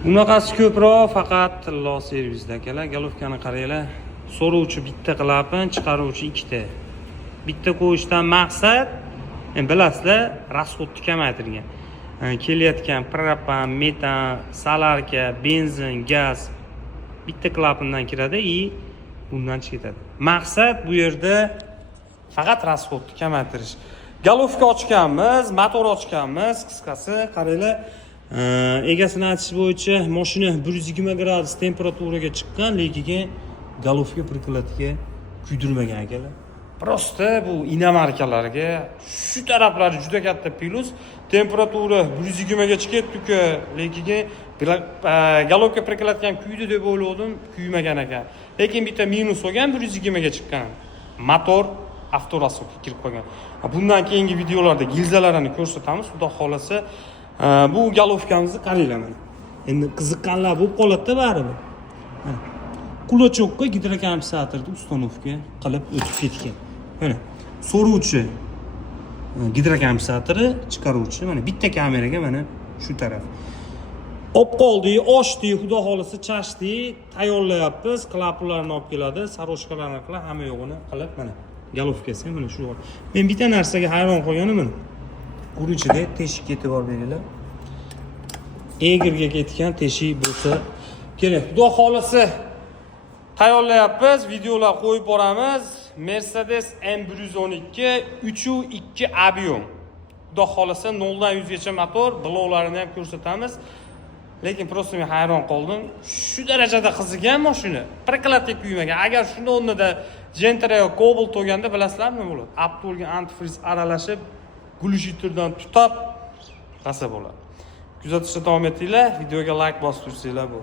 Bunaqasi ko'proq faqat tillo servisda akalar. Galovkani qaranglar. So'rovchi bitta klapin, chiqaruvchi ikkita. Bitta qo'yishdan maqsad, bilasizlar, rasxodni kamaytirgan. Kelayotgan propan, metan, solarka, benzin, gaz bitta klapindan kiradi и bundan chiqadi. Maqsad bu yerda faqat rasxodni kamaytirish. Galovka ochganmiz, motor ochganmiz, qisqasi qaranglar. Egasini aytish bo'yicha mashina 120 gradus temperaturaga chiqqan, lekin galovka prikladga kuydirmagan akalar. Prosta bu inomarkalarga shu taraflari juda katta plus. Temperatura 120 gacha ketdi-ku, lekin galovka prikladga kuydi deb o'yladim, kuymagan ekan. Lekin bitta minus bo'lgan, 120 ga chiqqan. Motor avtorasxodga kirib qolgan. Bundan keyingi videolarda gilzalarini ko'rsatamiz, xudo xolasa. Bu galovkamizni qaranglar mana. Endi qiziqqanlar bo'lib qoladi-da baribir. Kulachokka gidrokompensatorni ustanovka qilib o'tib ketgan. Mana so'rovchi gidrokompensatori, chiqaruvchi mana bitta kameraga mana shu taraf. Olib qoldik, ochdik, xudo xolasa chashdik, tayyorlayapmiz, klaplarni olib keladi, saroshkalarni qilib, hamma yo'g'ini qilib mana galovkasi mana shu. Men bitta narsaga hayron qolganim mana. Uruchida teshikka e'tibor beringlar. Egirga ketgan teshik bo'lsa kerak. Xudo xolasa tayyorlayapmiz, videolar qo'yib boramiz. Mercedes M112 3.2 объем. Xudo xolasa 0 dan 100 gacha motor, bloklarini ham ko'rsatamiz. Lekin prosta men hayron qoldim. Shu darajada qizigan mashina. Prikladga kuymagan. Agar shuni o'rnida Gentra yo Cobalt bo'lganda bilasizlarmi nima bo'ladi? Aptolga antifriz aralashib, gulshitirdan tutab qasa bo'ladi. Kuzatishda davom etinglar. Videoga like bosib tursanglar bu.